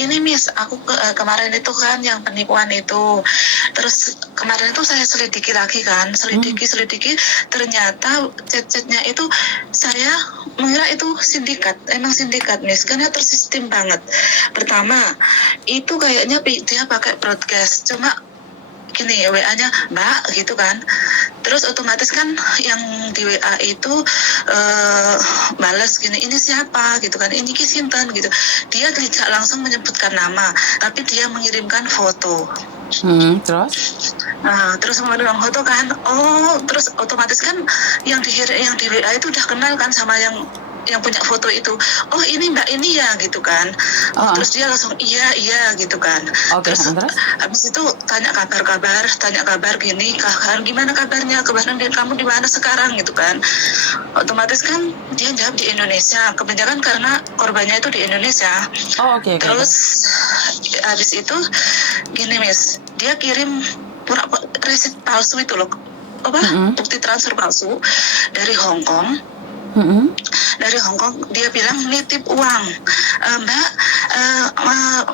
ini Miss, aku kemarin itu kan yang penipuan itu. Terus kemarin itu saya selidiki lagi kan, selidiki, ternyata chat-chatnya itu saya mengira itu sindikat, emang sindikat Miss, karena tersistem banget. Pertama, itu kayaknya dia pakai broadcast, cuma gini WA-nya Mbak gitu kan, terus otomatis kan yang di WA itu balas gini, ini siapa gitu kan, ini Kisinten gitu, dia tidak langsung menyebutkan nama tapi dia mengirimkan foto. Terus? Nah, terus mengirim foto kan, terus otomatis kan yang di WA itu udah kenal kan sama yang punya foto itu. Oh ini Mbak ini ya gitu kan. Terus dia langsung iya gitu kan. Terus habis itu tanya kabar gini, kan gimana kabarnya, kamu di mana sekarang gitu kan. Otomatis kan dia jawab di Indonesia, kebanyakan karena korbannya itu di Indonesia. Terus habis itu gini Miss, dia kirim resit palsu itu loh, bukti transfer palsu dari Hong Kong. Dari Hong Kong, dia bilang nitip uang, Mbak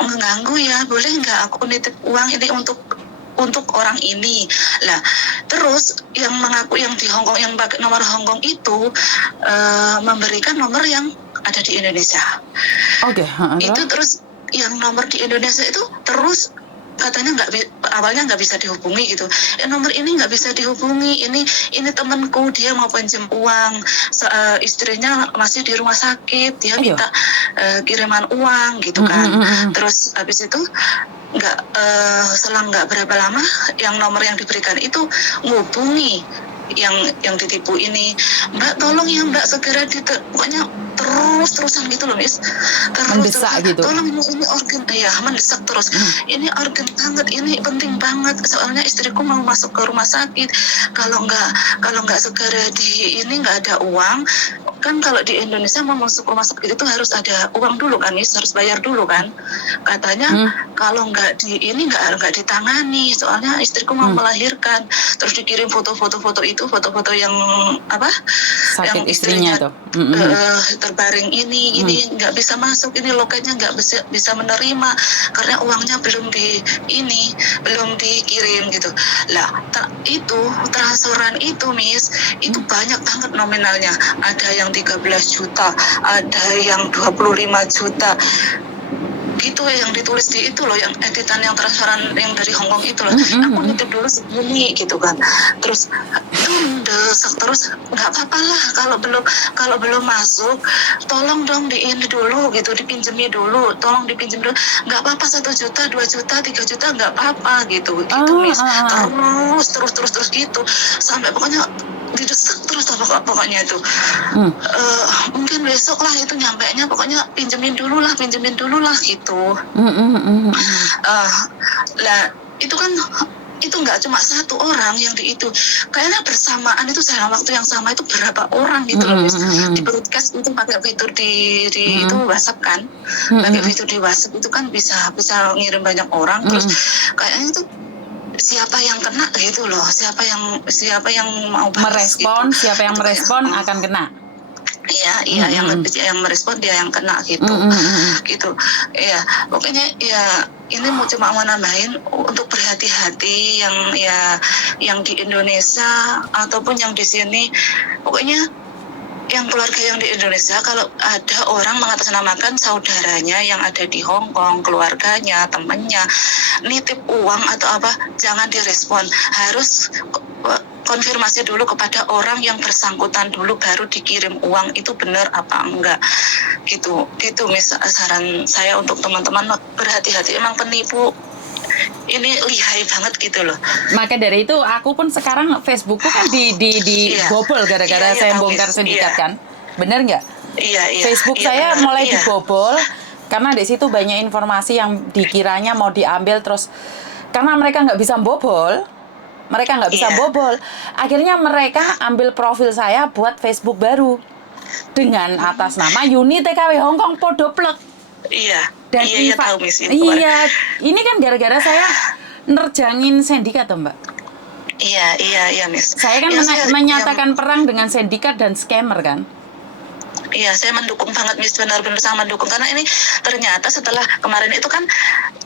mengganggu ya, boleh nggak aku nitip uang ini untuk orang ini lah. Terus yang mengaku yang di Hong Kong, yang pakai nomor Hong Kong itu memberikan nomor yang ada di Indonesia. Itu terus yang nomor di Indonesia itu terus katanya awalnya nggak bisa dihubungi gitu. Nomor ini nggak bisa dihubungi, ini temanku, dia mau pinjam uang, istrinya masih di rumah sakit, dia minta kiriman uang gitu kan. Terus habis itu selang nggak berapa lama yang nomor yang diberikan itu ngubungi yang ditipu ini, Mbak tolong ya Mbak segera pokoknya terusan gitu loh Miss, mendesak gitu. Tolong ini urgent ya, mendesak terus. Ini urgent banget, ini penting banget, soalnya istriku mau masuk ke rumah sakit. Kalau nggak segera nggak ada uang kan. Kalau di Indonesia mau masuk rumah sakit itu harus ada uang dulu kan Miss, harus bayar dulu kan katanya. Kalau nggak ditangani, soalnya istriku mau melahirkan. Terus dikirim foto-foto itu, foto-foto yang sakit yang istrinya tuh terbaring ini nggak bisa masuk, ini loketnya nggak bisa menerima karena uangnya belum dikirim gitu lah. Itu transferan itu Miss, itu banyak banget nominalnya, ada yang 13 juta, ada yang 25 juta gitu, yang ditulis di itu loh, yang editan yang transferan yang dari Hong Kong itu loh. Aku nitip dulu segini gitu kan. Terus itu desak terus, nggak apa-apa lah kalau belum masuk, tolong dong ini dulu gitu, dipinjemi dulu, tolong dipinjem dulu, nggak apa-apa, 1 juta, 2 juta, 3 juta nggak apa-apa gitu Miss. Terus gitu sampai pokoknya didesak terus pokoknya itu. Mungkin besok lah itu nyampainya, pokoknya pinjemin dulu lah gitu. Lah itu kan itu nggak cuma satu orang yang itu, kayaknya bersamaan itu dalam waktu yang sama itu berapa orang gitu loh. Di broadcast itu pakai fitur di itu WhatsApp kan, pakai fitur di WhatsApp itu kan bisa ngirim banyak orang. Terus kayaknya itu siapa yang kena gitu loh, siapa yang mau merespon gitu. Siapa yang merespon akan kena. Iya, yang merespon dia yang kena gitu. Gitu. Iya, pokoknya ya ini cuma mau nambahin untuk berhati-hati yang di Indonesia ataupun yang di sini. Pokoknya yang keluarga yang di Indonesia, kalau ada orang mengatasnamakan saudaranya yang ada di Hong Kong, keluarganya, temannya, nitip uang atau apa, jangan direspon. Harus konfirmasi dulu kepada orang yang bersangkutan dulu, baru dikirim uang itu benar apa enggak gitu Miss. Saran saya untuk teman-teman, berhati-hati, emang penipu ini lihai banget gitu loh. Maka dari itu aku pun sekarang Facebookku kan di bobol gara-gara saya bongkar sindikat kan, bener nggak? Facebook saya mulai dibobol karena di situ banyak informasi yang dikiranya mau diambil, terus karena mereka nggak bisa bobol, akhirnya mereka ambil profil saya buat Facebook baru dengan atas nama Yuni TKW Hong Kong Podoplek. Dan tahu Miss. Ini kan gara-gara saya nerjangin sindikat toh Mbak. Iya Miss. Saya kan menyatakan perang dengan sindikat dan scammer kan. Iya, saya mendukung banget Miss, benar-benar sangat mendukung, karena ini ternyata setelah kemarin itu kan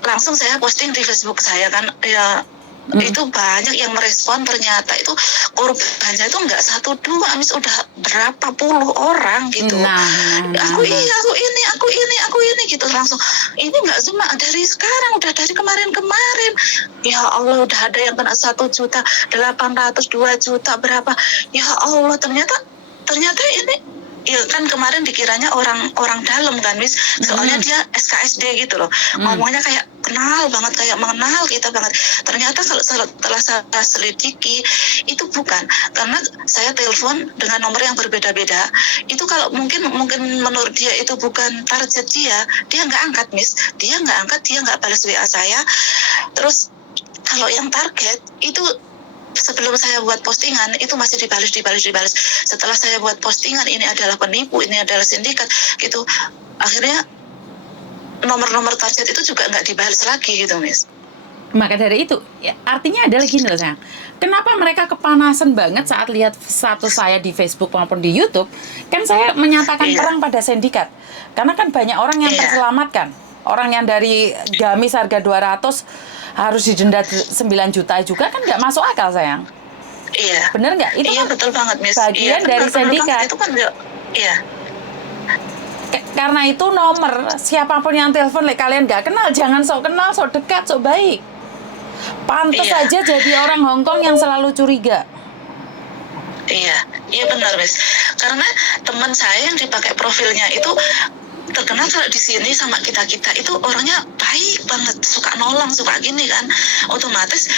langsung saya posting di Facebook saya kan, ya itu banyak yang merespon, ternyata itu korbannya itu nggak 1 2 Miss, udah berapa puluh orang gitu. Aku ini gitu, langsung ini nggak cuma dari sekarang, udah dari kemarin. Ya Allah, udah ada yang kena 1.800.000, 2 juta berapa. Ya Allah, ternyata ini ya kan kemarin dikiranya orang dalam kan Miss, soalnya dia SKSD gitu loh, ngomongnya kayak kenal banget, kayak mengenal kita banget. Ternyata kalau setelah saya selidiki itu bukan, karena saya telepon dengan nomor yang berbeda-beda. Itu kalau mungkin menurut dia itu bukan target dia nggak angkat Miss, dia nggak balas WA saya. Terus kalau yang target itu sebelum saya buat postingan itu masih dibalas. Setelah saya buat postingan ini adalah penipu, ini adalah sindikat gitu, akhirnya nomor target itu juga nggak dibalas lagi gitu Miss. Maka dari itu ya, artinya adalah gini loh sayang, kenapa mereka kepanasan banget saat lihat status saya di Facebook maupun di YouTube. Kan saya menyatakan perang pada sindikat, karena kan banyak orang yang terselamatkan. Orang yang dari gamis harga 200 harus didenda 9 juta juga kan nggak masuk akal sayang. Iya. Bener nggak? Itu iya, kan betul banget Miss. bagian dari sindikat. Itu kan iya. Karena itu nomor siapapun yang telepon, kalian nggak kenal, jangan sok kenal, sok dekat, sok baik. Pantes aja jadi orang Hongkong yang selalu curiga. Iya benar Miss. Karena teman saya yang dipakai profilnya itu terkenal kalau di sini sama kita itu orangnya baik banget, suka nolong, suka gini kan. Otomatis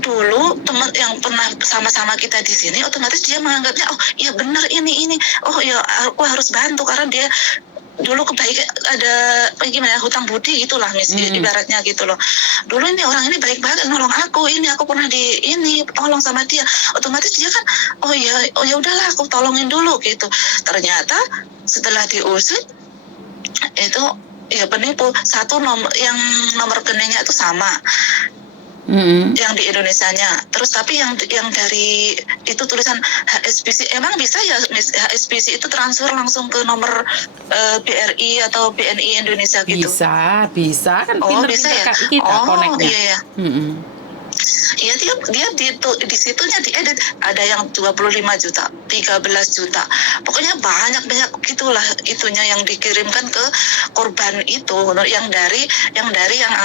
dulu teman yang pernah sama-sama kita di sini, otomatis dia menganggapnya oh iya benar ini, oh ya aku harus bantu karena dia dulu kebaikan, ada gimana hutang budi gitulah Miss, ibaratnya gitu loh. Dulu ini orang ini baik banget nolong aku, ini aku pernah tolong sama dia. Otomatis dia kan oh ya udahlah aku tolongin dulu gitu. Ternyata setelah diusut itu ya penipu. Yang nomor rekeningnya itu sama yang di Indonesianya, terus tapi yang dari itu tulisan HSBC. Emang bisa ya Miss, HSBC itu transfer langsung ke nomor BRI atau BNI Indonesia gitu? Bisa kan. Bisa ya. Kita koneknya. Iya. Iya, dia di situnya diedit, ada yang 25 juta, 13 juta. Pokoknya banyak gitulah itunya yang dikirimkan ke korban itu, yang dari yang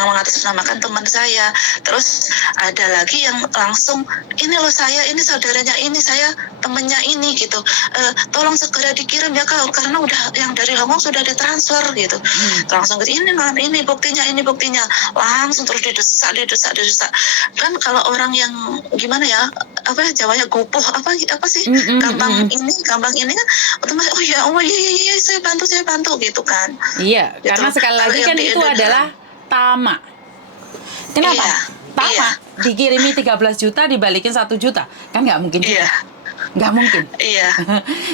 mengatasnamakan teman saya. Terus ada lagi yang langsung ini loh saya, ini saudaranya ini, saya temennya ini gitu. Tolong segera dikirim ya Kak, karena udah yang dari Hongkong sudah ditransfer gitu. Langsung ini buktinya, langsung terus didesak. Kan kalau orang yang gimana ya, apa Jawanya gopoh apa sih, gampang ini kan otomatis oh iya saya bantu gitu kan. Iya, gitu. Karena sekali lagi kan itu adalah tamak. Kenapa? Tamak dikirimi 13 juta dibalikin 1 juta, kan nggak mungkin juga. Nggak mungkin.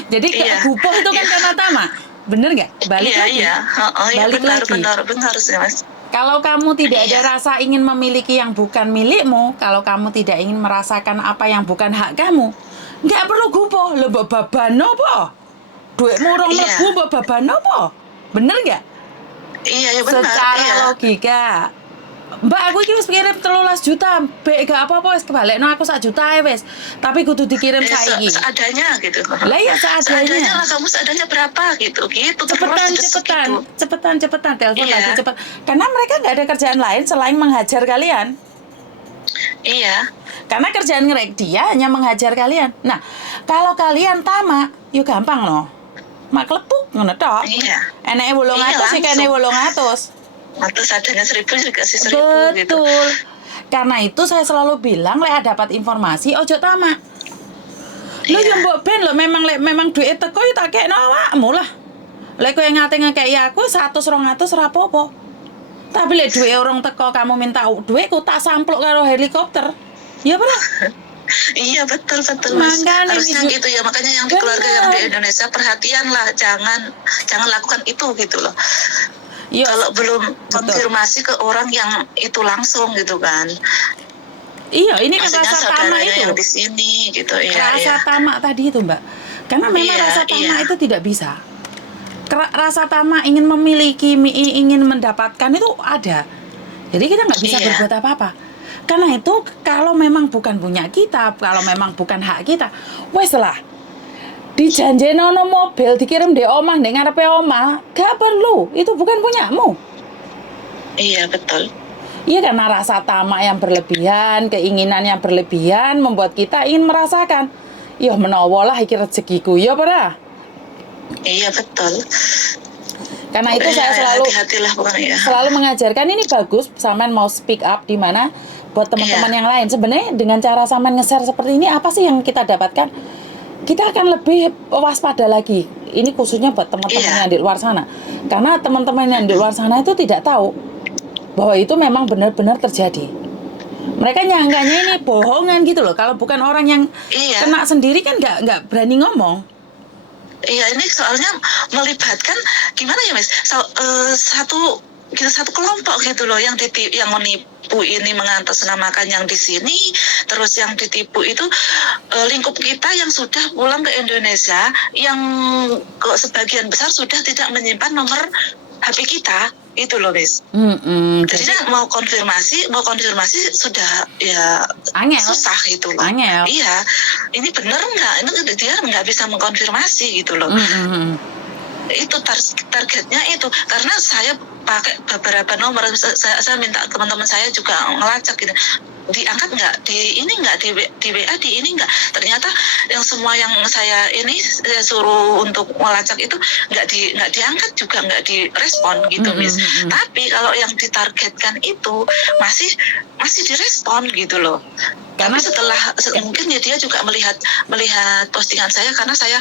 Jadi gopoh itu kan karena tamak, bener nggak? Balik lagi. Benar sih Mas. Kalau kamu tidak ada rasa ingin memiliki yang bukan milikmu, kalau kamu tidak ingin merasakan apa yang bukan hak kamu, nggak perlu gupo. Lo babano po, duitmu orang lebu babano po, bener nggak? Iya benar. Secara logika, Mbak aku iki wis kirim 13 juta, bek gak apa-apa wis kebalekno aku 1 juta ae wis. Tapi kudu dikirim saiki. Seadanya gitu. Lah ya seadanya. Lah kamu seadanya berapa gitu. Cepetan telepon lagi cepet. Karena mereka nggak ada kerjaan lain selain menghajar kalian. Iya. Karena kerjaan dia hanya menghajar kalian. Nah, kalau kalian tamak, yo gampang loh. Mak klepuk ngono tok. Iya. Eneke 800 iki eneke 800. Terus adanya 1.000 juga sih 1.000 betul gitu. Karena itu saya selalu bilang dapat informasi ojo tamak. Lo yang mbok ben lo memang duit teko ya tak kekno awakmu lah. Lek kowe ngate ngekeki aku 100 200 ora apa-apa. Tapi lek duit orang teko kamu minta duitku tak sampluk karo helikopter. Ya apa lah? Iya betul Mas. Harusnya gitu ya, makanya yang di keluarga yang di Indonesia perhatian lah, jangan lakukan itu gitu loh. Yes. Kalau belum konfirmasi ke orang yang itu langsung gitu kan. Iya, ini kan rasa tamak itu yang di sini gitu ya. Rasa tamak tadi itu Mbak. Karena memang rasa tamak itu tidak bisa. rasa tamak, ingin memiliki, ingin mendapatkan itu ada. Jadi kita nggak bisa berbuat apa-apa. Karena itu kalau memang bukan punya kita, kalau memang bukan hak kita, wes lah. Dijanjeno mobil dikirim di omah, di ngarepe omah, gak perlu. Itu bukan punyamu. Iya, betul. Iya, karena rasa tamak yang berlebihan, keinginan yang berlebihan membuat kita ingin merasakan, ya menawa lah iki rezekiku, ya pada. Iya, betul. Karena itu saya selalu mengajarkan, ini bagus sampean mau speak up di mana buat teman-teman yang lain. Sebenarnya dengan cara sampean nge-share seperti ini, apa sih yang kita dapatkan? Kita akan lebih waspada lagi. Ini khususnya buat teman-teman yang di luar sana. Karena teman-teman yang di luar sana itu tidak tahu bahwa itu memang benar-benar terjadi. Mereka nyangkanya ini bohongan gitu loh. Kalau bukan orang yang kena sendiri kan nggak berani ngomong. Iya, ini soalnya melibatkan gimana ya, Miss? Satu kelompok gitu loh yang menipu ini, mengatasnamakan yang di sini, terus yang ditipu itu lingkup kita yang sudah pulang ke Indonesia, yang sebagian besar sudah tidak menyimpan nomor HP kita, itu loh, Miss. Jadi mau konfirmasi sudah ya angel. Susah gitu loh. Angel. Iya, ini benar nggak? Ini dia nggak bisa mengkonfirmasi gitu loh. Itu targetnya itu, karena saya pakai beberapa nomor, saya minta teman-teman saya juga ngelacak gitu, diangkat nggak di WA di ini nggak, ternyata yang semua yang saya suruh untuk melacak itu nggak diangkat juga, nggak direspon gitu, Miss. Tapi kalau yang ditargetkan itu masih direspon gitu loh. Karena setelah mungkin ya dia juga melihat postingan saya, karena saya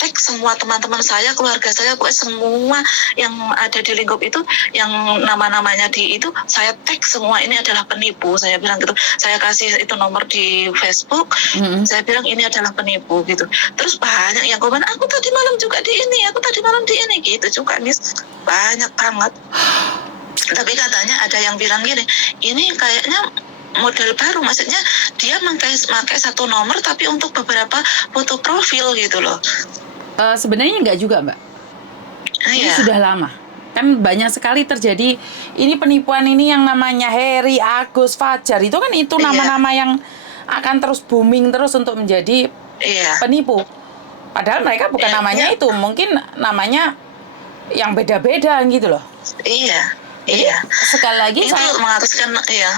tag semua teman-teman saya, keluarga saya, pokoknya semua yang ada di lingkup itu, yang nama-namanya di itu saya tag semua, ini adalah penipu, saya bilang gitu. Saya kasih itu nomor di Facebook, saya bilang ini adalah penipu gitu. Terus banyak yang komen, aku tadi malam juga di ini, aku tadi malam di ini, gitu juga, Miss. Banyak banget. Tapi katanya ada yang bilang gini, ini kayaknya model baru, maksudnya dia pakai satu nomor tapi untuk beberapa foto profil gitu loh. Sebenarnya enggak juga, Mbak. Ini sudah lama. Kan banyak sekali terjadi ini penipuan ini yang namanya Heri, Agus, Fajar. Itu kan itu nama-nama yang akan terus booming terus untuk menjadi penipu. Padahal mereka bukan namanya itu, mungkin namanya yang beda-beda gitu loh. Iya. Sekali lagi itu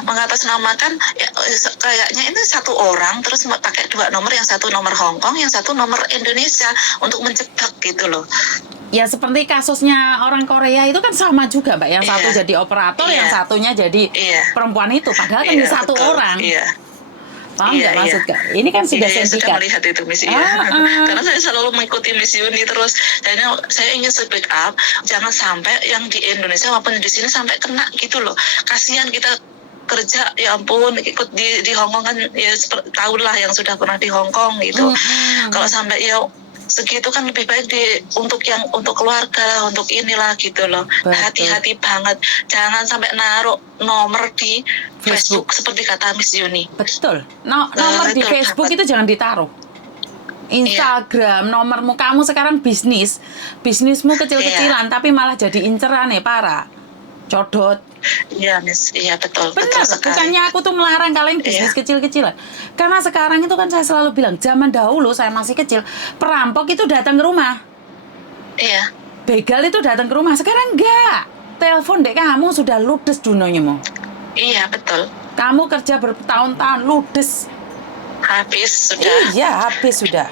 mengatasnamakan ya, kayaknya ini satu orang terus pakai dua nomor, yang satu nomor Hong Kong, yang satu nomor Indonesia, untuk menjebak gitu loh. Ya seperti kasusnya orang Korea itu kan sama juga, Mbak. Yang satu jadi operator, yang satunya jadi perempuan itu. Padahal kan di satu orang. Paham nggak maksud Kak? Ini kan sudah saya sudah melihat itu, Miss. Karena saya selalu mengikuti Miss Yuni terus. Saya ingin speak up, jangan sampai yang di Indonesia maupun di sini sampai kena gitu loh. Kasihan kita kerja, ya ampun, ikut di Hong Kong kan, ya tahu lah yang sudah pernah di Hong Kong gitu. Kalau sampai ya segitu kan lebih baik untuk keluarga, untuk inilah gitu loh. Hati-hati banget, jangan sampai naruh nomor di Facebook seperti kata Miss Yuni. Betul. Nomor di Facebook itu jangan ditaruh. Instagram, nomormu, kamu sekarang bisnismu kecil-kecilan, tapi malah jadi inceran ya, para codot. Iya, Miss. Iya, betul. Benar, bukannya aku tuh melarang kalian bisnis kecil-kecilan. Karena sekarang itu kan saya selalu bilang, zaman dahulu saya masih kecil, perampok itu datang ke rumah. Iya. Begal itu datang ke rumah. Sekarang enggak. Telepon dek kamu sudah ludes dunonyamu. Iya, betul. Kamu kerja bertahun-tahun ludes. Habis sudah. Iya, habis sudah.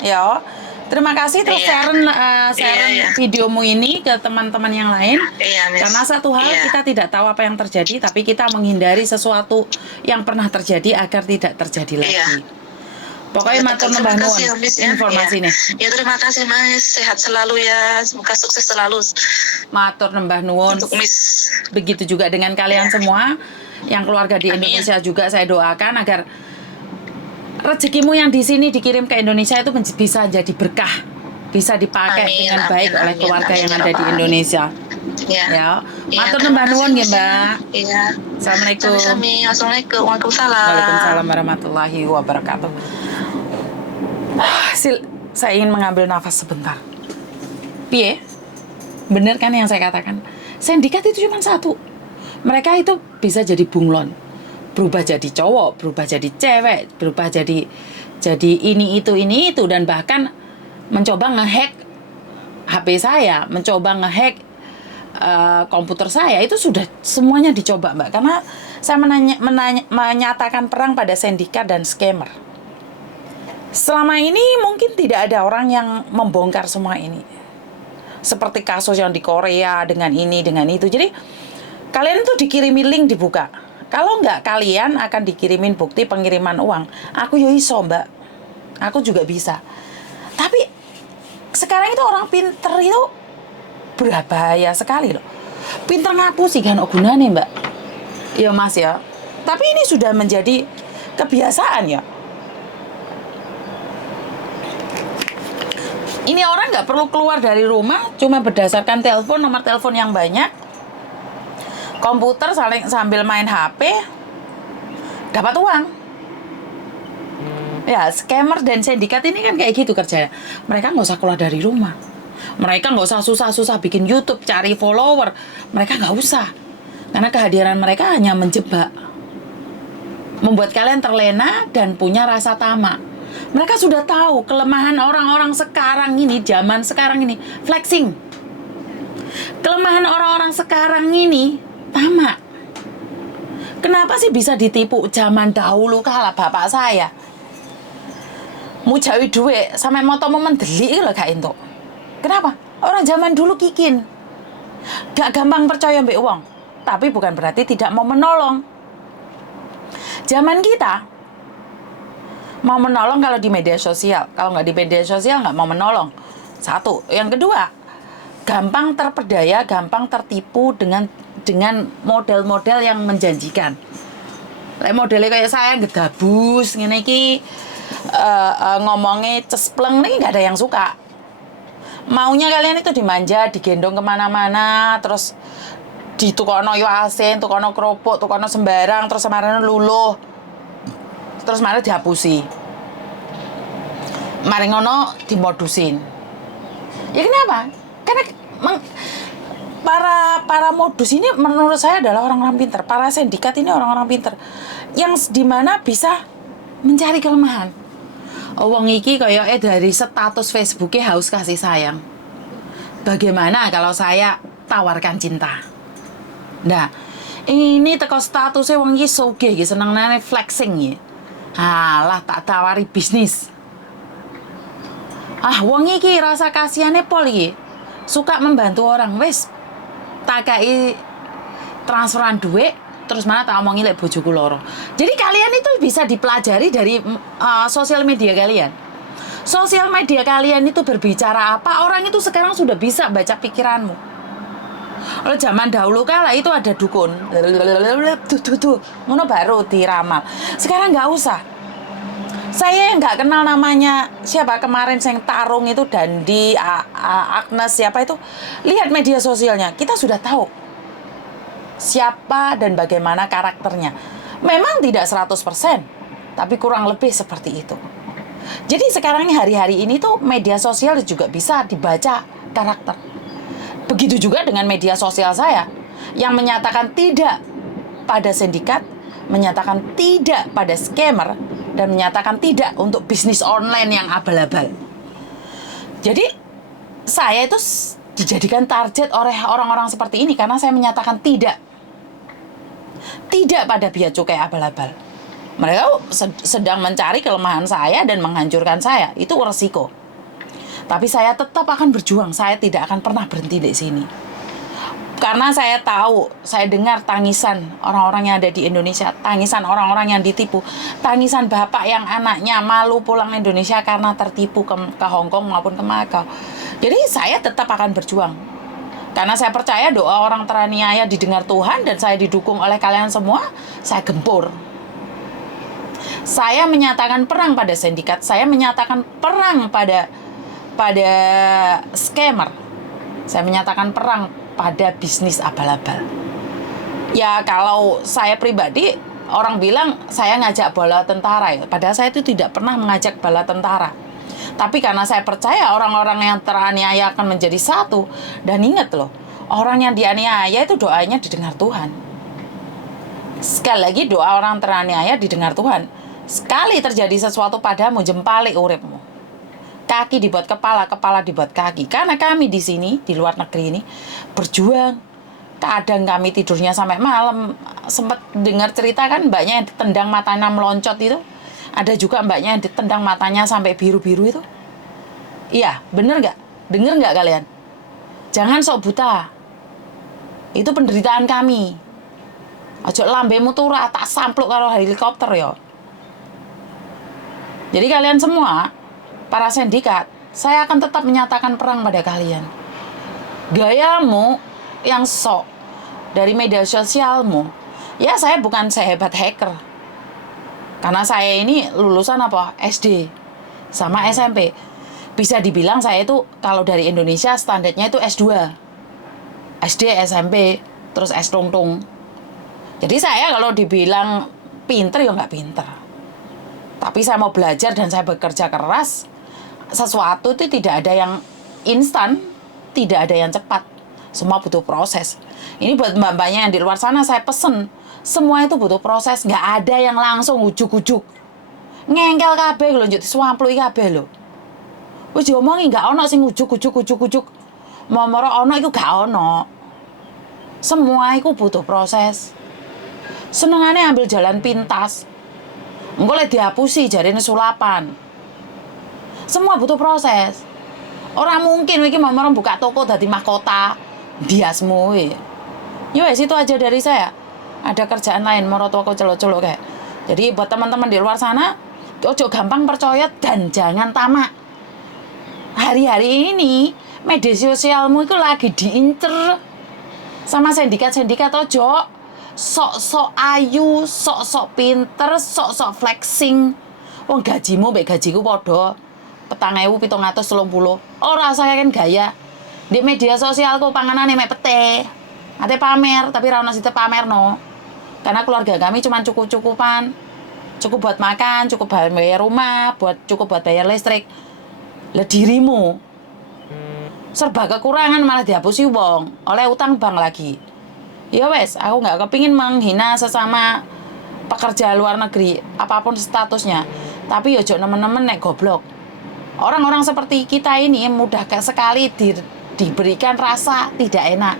Ya. Terima kasih terus share videomu ini ke teman-teman yang lain. Karena satu hal kita tidak tahu apa yang terjadi, tapi kita menghindari sesuatu yang pernah terjadi agar tidak terjadi lagi. Pokoknya matur nuwun informasinya. Ya, terima kasih, Mas. Sehat selalu ya. Semoga sukses selalu. Matur nuwun. Untuk Miss. Begitu juga dengan kalian semua yang keluarga di Indonesia juga saya doakan agar rezekimu yang di sini dikirim ke Indonesia itu bisa jadi berkah, bisa dipakai dengan baik oleh keluarga yang ada di Indonesia. Ya. Matur nuwun ya, Mbak. Iya. Assalamualaikum. Assalamualaikum. Waalaikumsalam. Waalaikumsalam warahmatullahi wabarakatuh. Saya ingin mengambil nafas sebentar. Piye? Bener kan yang saya katakan? Sindikat itu cuma satu. Mereka itu bisa jadi bunglon, berubah jadi cowok, berubah jadi cewek, berubah jadi ini itu, dan bahkan mencoba ngehack HP saya, mencoba ngehack komputer saya. Itu sudah semuanya dicoba, Mbak, karena saya menyatakan perang pada sindikat dan scammer. Selama ini mungkin tidak ada orang yang membongkar semua ini, seperti kasus yang di Korea dengan ini dengan itu. Jadi kalian tuh dikirimi link dibuka, kalau nggak kalian akan dikirimin bukti pengiriman uang. Aku yo iso, Mbak, aku juga bisa. Tapi sekarang itu orang pinter itu berbahaya sekali loh. Pinter ngapusi kan gunane, Mbak. Ya Mas ya. Tapi ini sudah menjadi kebiasaan ya. Ini orang nggak perlu keluar dari rumah, cuma berdasarkan telepon, nomor telepon yang banyak, komputer sambil main HP, dapat uang. Ya, scammer dan sindikat ini kan kayak gitu kerjanya. Mereka nggak usah keluar dari rumah. Mereka nggak usah susah-susah bikin YouTube, cari follower. Mereka nggak usah. Karena kehadiran mereka hanya menjebak, membuat kalian terlena dan punya rasa tamak. Mereka sudah tahu kelemahan orang-orang sekarang ini, zaman sekarang ini, flexing. Kelemahan orang-orang sekarang ini, tamak. Kenapa sih bisa ditipu? Zaman dahulu kala bapak saya mujawi duit sampai moto memendelik lho gak entuk. Kenapa? Orang zaman dulu kikin. Gak gampang percaya mbek wong, tapi bukan berarti tidak mau menolong. Zaman kita mau menolong kalau di media sosial, kalau nggak di media sosial nggak mau menolong. Satu. Yang kedua, gampang terperdaya, gampang tertipu dengan model-model yang menjanjikan. Modelnya kayak saya ngedabus ngene iki, ngomongnya cespleng nih, nggak ada yang suka. Maunya kalian itu dimanja, digendong kemana-mana, terus ditukono yo asin, tukono kerupuk, tukono sembarang, terus semarane luluh, terus malah dihapusi, mari ngono dimodusin. Ya kenapa? Karena para modus ini menurut saya adalah orang-orang pintar. Para sindikat ini orang-orang pintar yang dimana bisa mencari kelemahan. Wong iki kayak dari status Facebooknya haus kasih sayang. Bagaimana kalau saya tawarkan cinta? Nah, ini teko statusnya wong iki sugih iki senengane flexing iki. Alah, tak tawari bisnis. Wong iki rasa kasihane pol iki. Suka membantu orang, wis. Tak kai transferan duit, terus mana tak omongi lek bojoku loro. Jadi kalian itu bisa dipelajari dari sosial media kalian. Sosial media kalian itu berbicara apa, orang itu sekarang sudah bisa baca pikiranmu. Kalau zaman dahulu kala itu ada dukun, ngono baru diramal. Sekarang nggak usah. Saya nggak kenal namanya siapa kemarin yang tarung itu, Dandi, Agnes, siapa itu. Lihat media sosialnya, kita sudah tahu siapa dan bagaimana karakternya. Memang tidak 100%, tapi kurang lebih seperti itu. Jadi sekarang hari-hari ini tuh media sosial juga bisa dibaca karakter. Begitu juga dengan media sosial saya yang menyatakan tidak pada sindikat, menyatakan tidak pada scammer, dan menyatakan tidak untuk bisnis online yang abal-abal. Jadi saya itu dijadikan target oleh orang-orang seperti ini karena saya menyatakan tidak pada bea cukai abal-abal. Mereka sedang mencari kelemahan saya dan menghancurkan saya. Itu resiko. Tapi saya tetap akan berjuang. Saya tidak akan pernah berhenti di sini. Karena saya tahu, saya dengar tangisan orang-orang yang ada di Indonesia, tangisan orang-orang yang ditipu, tangisan bapak yang anaknya malu pulang Indonesia karena tertipu ke Hong Kong maupun ke Macau. Jadi saya tetap akan berjuang. Karena saya percaya doa orang teraniaya didengar Tuhan dan saya didukung oleh kalian semua, saya gempur. Saya menyatakan perang pada sindikat, saya menyatakan perang pada scammer. Saya menyatakan perang pada bisnis abal-abal. Ya kalau saya pribadi, orang bilang saya ngajak bala tentara ya. Padahal saya itu tidak pernah mengajak bala tentara. Tapi karena saya percaya orang-orang yang teraniaya akan menjadi satu. Dan ingat loh, orang yang dianiaya itu doanya didengar Tuhan. Sekali lagi, doa orang teraniaya didengar Tuhan. Sekali terjadi sesuatu padamu, jempalik uripmu. Kaki dibuat kepala, kepala dibuat kaki. Karena kami di sini, di luar negeri ini, berjuang. Kadang kami tidurnya sampai malam. Sempat dengar cerita kan, mbaknya yang ditendang matanya meloncat itu. Ada juga mbaknya yang ditendang matanya sampai biru-biru itu. Iya, bener nggak? Denger nggak kalian? Jangan sok buta. Itu penderitaan kami. Ojo lambemu turah, tak sampluk karo helikopter ya. Jadi kalian semua, para sindikat, saya akan tetap menyatakan perang pada kalian. Gayamu yang sok dari media sosialmu, ya saya bukan sehebat hacker. Karena saya ini lulusan apa? SD sama SMP. Bisa dibilang saya itu kalau dari Indonesia standarnya itu S2. SD, SMP, terus S tung-tung. Jadi saya kalau dibilang pinter ya nggak pinter. Tapi saya mau belajar dan saya bekerja keras. Sesuatu itu tidak ada yang instan, tidak ada yang cepat. Semua butuh proses. Ini buat mbak-mbaknya yang di luar sana saya pesen. Semua itu butuh proses, nggak ada yang langsung ujuk-ujuk. Ngengkel kabeh lho, njut suampluki kabeh lho. Wis diomongi nggak ono sing ujuk-ujuk. Momoro ono iku gak ono. Semua itu butuh proses. Senengane ambil jalan pintas. Engko lek dihapusi jarine sulapan. Semua butuh proses. Orang mungkin iki momoro buka toko dadi mahkota biasmu. Ya wes itu aja dari saya. Ada kerjaan lain moro toko celok-celok kayak. Jadi buat teman-teman di luar sana, ojo gampang percaya dan jangan tamak. Hari-hari ini media sosialmu itu lagi diincer sama sindikat-sindikat. Ojo sok-sok ayu, sok-sok pinter, sok-sok flexing. Wong gajimu mbek gajiku padha 4.730. Ora saya kan gaya. Di media sosialku panganane mek pete. Ate pamer, tapi ra ono site pamerno. Karena keluarga kami cuma cukup-cukupan. Cukup buat makan, cukup bayar rumah, cukup buat bayar listrik. Lah dirimu serba kekurangan malah dihapusi wong, oleh utang bank lagi. Ya wes, aku nggak kepingin menghina sesama pekerja luar negeri, apapun statusnya. Tapi yojo nemen-nemen nek goblok. Orang-orang seperti kita ini mudah sekali diberikan rasa tidak enak.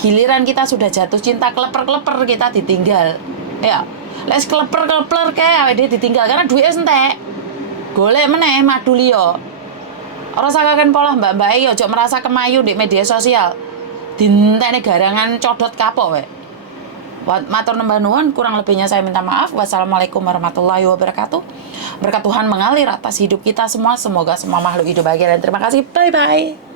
Giliran kita sudah jatuh cinta, kleper-kleper kita ditinggal. Ya, les kleper-kleper kayak dia ditinggal karena duitnya entek. Golek meneh madu liya. Ora sakaken pola mbak-mbak iki ojo merasa kemayu di media sosial. Dintekne garangan codot kapok wae. Matur nembah nuwun, kurang lebihnya saya minta maaf. Wassalamualaikum warahmatullahi wabarakatuh. Berkat Tuhan mengalir atas hidup kita semua. Semoga semua makhluk hidup bahagia dan terima kasih. Bye bye.